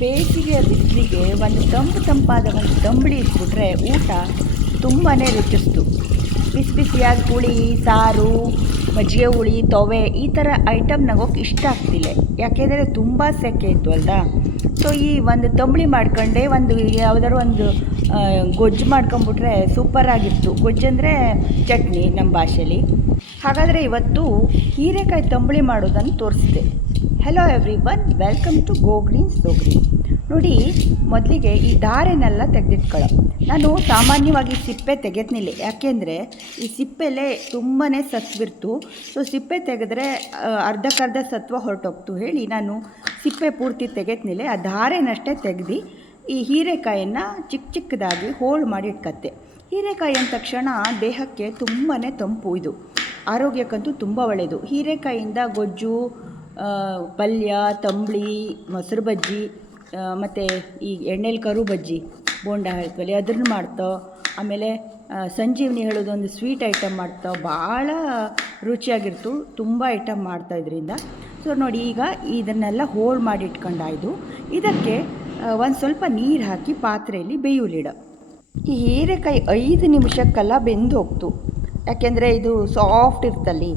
ಬೇಸಿಗೆಯ ಬಿಸಿಲಿಗೆ ಒಂದು ತಂಪಾದ ಒಂದು ತಂಬಳಿ ಇಟ್ಬಿಟ್ರೆ ಊಟ ತುಂಬಾ ರುಚಿಸ್ತು. ಬಿಸಿ ಬಿಸಿಯಾಗಿ ಹುಳಿ ಸಾರು, ಮಜ್ಜಿಗೆ ಹುಳಿ, ತೊವೆ ಈ ಥರ ಐಟಮ್ ನಗೋಕ್ಕೆ ಇಷ್ಟ ಆಗ್ತಿಲ್ಲ. ಯಾಕೆಂದರೆ ತುಂಬ ಸೆಕೆ ಇತ್ತು ಅಲ್ದಾ. ಸೊ ಈ ಒಂದು ತಂಬಳಿ ಮಾಡ್ಕೊಂಡೆ ಒಂದು ಯಾವುದಾದ್ರು ಒಂದು ಗೊಜ್ಜು ಮಾಡ್ಕೊಂಬಿಟ್ರೆ ಸೂಪರಾಗಿತ್ತು. ಗೊಜ್ಜಂದರೆ ಚಟ್ನಿ ನಮ್ಮ ಭಾಷೆಯಲ್ಲಿ. ಹಾಗಾದರೆ ಇವತ್ತು ಹೀರೆಕಾಯಿ ತಂಬಳಿ ಮಾಡೋದನ್ನು ತೋರಿಸಿದೆ. Hello everyone, welcome to Go Greens Go Green. ನೋಡಿ, ಮೊದಲಿಗೆ ಈ ಧಾರೆನೆಲ್ಲ ತೆಗೆದಿಟ್ಕೊಳ್ಳೋ. ನಾನು ಸಾಮಾನ್ಯವಾಗಿ ಸಿಪ್ಪೆ ತೆಗೆದ್ನಿಲ್ಲ, ಯಾಕೆಂದರೆ ಈ ಸಿಪ್ಪೆಲೇ ತುಂಬಾ ಸತ್ವಿರ್ತು. ಸೊ ಸಿಪ್ಪೆ ತೆಗೆದ್ರೆ ಅರ್ಧಕ್ಕರ್ಧ ಸತ್ವ ಹೊರಟೋಗ್ತು ಹೇಳಿ ನಾನು ಸಿಪ್ಪೆ ಪೂರ್ತಿ ತೆಗೆದ್ನಿಲ್ಲ. ಆ ಧಾರೆನಷ್ಟೇ ತೆಗೆದು ಈ ಹೀರೆಕಾಯನ್ನು ಚಿಕ್ಕದಾಗಿ ಹೋಳು ಮಾಡಿ ಇಟ್ಕತ್ತೆ. ಹೀರೆಕಾಯಿ ಅಂದ ತಕ್ಷಣ ದೇಹಕ್ಕೆ ತುಂಬಾ ತಂಪು, ಇದು ಆರೋಗ್ಯಕ್ಕಂತೂ ತುಂಬ ಒಳ್ಳೆಯದು. ಹೀರೆಕಾಯಿಯಿಂದ ಗೊಜ್ಜು, ಪಲ್ಯ, ತಂಬಳಿ, ಮೊಸರು ಬಜ್ಜಿ, ಮತ್ತು ಈ ಎಣ್ಣೆಲಿ ಕರು ಬಜ್ಜಿ, ಬೋಂಡ ಹೇಳ್ತೀವಲ್ಲ ಅದನ್ನು ಮಾಡ್ತಾವೆ. ಆಮೇಲೆ ಸಂಜೀವನಿ ಹೇಳೋದೊಂದು ಸ್ವೀಟ್ ಐಟಮ್ ಮಾಡ್ತಾವೆ, ಭಾಳ ರುಚಿಯಾಗಿರ್ತು. ತುಂಬ ಐಟಮ್ ಮಾಡ್ತಾ ಇದರಿಂದ. ಸೊ ನೋಡಿ, ಈಗ ಇದನ್ನೆಲ್ಲ ಹೋಳು ಮಾಡಿ ಇಟ್ಕೊಂಡಾಯ್ತು. ಇದಕ್ಕೆ ಒಂದು ಸ್ವಲ್ಪ ನೀರು ಹಾಕಿ ಪಾತ್ರೆಯಲ್ಲಿ ಬೇಯುಲಿಡ. ಈ ಹೀರೆಕಾಯಿ 5 ನಿಮಿಷಕ್ಕೆಲ್ಲ ಬೆಂದು ಹೋಗ್ತು, ಯಾಕೆಂದರೆ ಇದು ಸಾಫ್ಟ್ ಇರ್ತಲ್ಲಿ.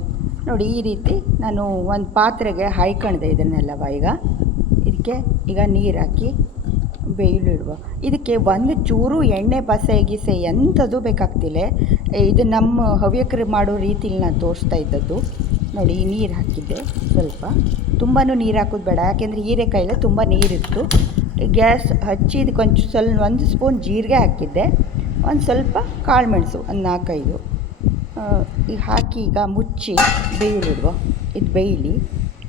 ನೋಡಿ, ಈ ರೀತಿ ನಾನು ಒಂದು ಪಾತ್ರೆಗೆ ಹಾಯ್ಕೊಂಡೆ ಇದನ್ನೆಲ್ಲವ. ಇದಕ್ಕೆ ಈಗ ನೀರು ಹಾಕಿ ಬೇಯಲಿಡುವ. ಇದಕ್ಕೆ ಒಂದು ಚೂರು ಎಣ್ಣೆ ಬಸೆ ಗಿಸೆ ಎಂಥದ್ದು ಬೇಕಾಗ್ತಿಲ್ಲ. ಇದು ನಮ್ಮ ಹವ್ಯಕರು ಮಾಡೋ ರೀತಿಲಿ ನಾನು ತೋರಿಸ್ತಾ ಇದ್ದದ್ದು. ನೋಡಿ, ನೀರು ಹಾಕಿದ್ದೆ ಸ್ವಲ್ಪ. ತುಂಬಾ ನೀರು ಹಾಕೋದು ಬೇಡ, ಯಾಕೆಂದರೆ ಹೀರೆಕಾಯಿಲ್ಲ ತುಂಬ ನೀರಿತ್ತು. ಗ್ಯಾಸ್ ಹಚ್ಚಿ ಇದಕ್ಕೊಂಚು ಒಂದು ಸ್ಪೂನ್ ಜೀರಿಗೆ ಹಾಕಿದ್ದೆ, ಒಂದು ಸ್ವಲ್ಪ ಕಾಳುಮೆಣಸು, ಒಂದು 4-5 ಈಗ ಹಾಕಿ ಈಗ ಮುಚ್ಚಿ ಬೇಯಲಿಡುವ. ಇದು ಬೇಯಲಿ.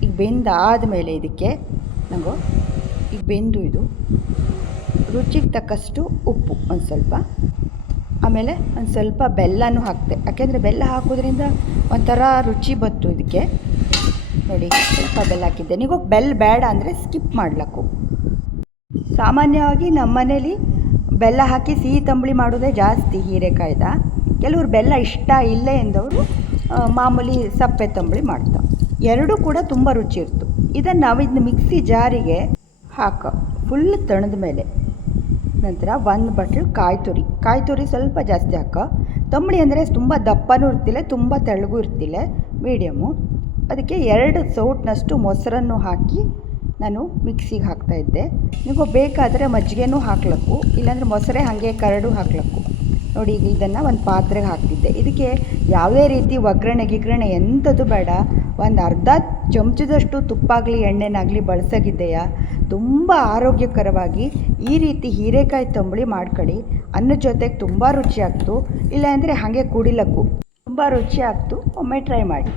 ಈಗ ಬೆಂದಾದಮೇಲೆ ಇದಕ್ಕೆ ನಾವು ಈಗ ಇದು ರುಚಿಗೆ ತಕ್ಕಷ್ಟು ಉಪ್ಪು ಒಂದು ಸ್ವಲ್ಪ, ಆಮೇಲೆ ಒಂದು ಸ್ವಲ್ಪ ಬೆಲ್ಲನೂ ಹಾಕ್ತೆ, ಯಾಕೆಂದರೆ ಬೆಲ್ಲ ಹಾಕೋದ್ರಿಂದ ಒಂಥರ ರುಚಿ ಬಂತು ಇದಕ್ಕೆ. ನೋಡಿ, ಸ್ವಲ್ಪ ಬೆಲ್ಲ ಹಾಕಿದ್ದೆ. ನೀವು ಬೆಲ್ಲ ಬೇಡ ಅಂದರೆ ಸ್ಕಿಪ್ ಮಾಡ್ಲಕ್ಕು. ಸಾಮಾನ್ಯವಾಗಿ ನಮ್ಮ ಮನೇಲಿ ಬೆಲ್ಲ ಹಾಕಿ ಸಿಹಿ ತಂಬಳಿ ಮಾಡೋದೇ ಜಾಸ್ತಿ ಹೀರೆಕಾಯ್ದ. ಕೆಲವರು ಬೆಲ್ಲ ಇಷ್ಟ ಇಲ್ಲ ಎಂದವರು ಮಾಮೂಲಿ ಸಪ್ಪೆ ತಂಬಳಿ ಮಾಡ್ತಾವೆ. ಎರಡೂ ಕೂಡ ತುಂಬ ರುಚಿ ಇರ್ತು. ಇದನ್ನು ಮಿಕ್ಸಿ ಜಾರಿಗೆ ಹಾಕೋ. ಫುಲ್ ತಣದ ಮೇಲೆ ನಂತರ 1 ಬಟ್ಲು ಕಾಯಿ ತುರಿ ಸ್ವಲ್ಪ ಜಾಸ್ತಿ ಹಾಕೋ. ತಂಬಳಿ ಅಂದರೆ ತುಂಬ ದಪ್ಪನೂ ಇರ್ತಿಲ್ಲ, ತುಂಬ ತೆಳ್ಳಗೂ ಇರ್ತಿಲ್ಲ, ಮೀಡಿಯಮು. ಅದಕ್ಕೆ 2 ಸೌಟ್ನಷ್ಟು ಮೊಸರನ್ನು ಹಾಕಿ ನಾನು ಮಿಕ್ಸಿಗೆ ಹಾಕ್ತಾಯಿದ್ದೆ. ನೀವು ಬೇಕಾದರೆ ಮಜ್ಜಿಗೆನೂ ಹಾಕ್ಲಕ್ಕು, ಇಲ್ಲಾಂದರೆ ಮೊಸರೆ ಹಾಗೆ ಕರಡು ಹಾಕ್ಲಕ್ಕು. ನೋಡಿ, ಈಗ ಇದನ್ನು ಒಂದು ಪಾತ್ರೆಗೆ ಹಾಕ್ತಿದ್ದೆ. ಇದಕ್ಕೆ ಯಾವುದೇ ರೀತಿ ಒಗ್ಗರಣೆ ಎಂಥದ್ದು ಬೇಡ. ಒಂದು ಅರ್ಧ ಚಮಚದಷ್ಟು ತುಪ್ಪಾಗಲಿ ಎಣ್ಣೆನಾಗಲಿ ಬಳಸಾಗಿದೆಯಾ. ತುಂಬ ಆರೋಗ್ಯಕರವಾಗಿ ಈ ರೀತಿ ಹೀರೆಕಾಯಿ ತಂಬಳಿ ಮಾಡ್ಕೊಳ್ಳಿ. ಅನ್ನದ ಜೊತೆಗೆ ತುಂಬ ರುಚಿ ಆಗ್ತು. ಇಲ್ಲಾಂದರೆ ಹಾಗೆ ಕುಡಿಲಕ್ಕು ತುಂಬ ರುಚಿ ಆಗ್ತು. ಒಮ್ಮೆ ಟ್ರೈ ಮಾಡಿ.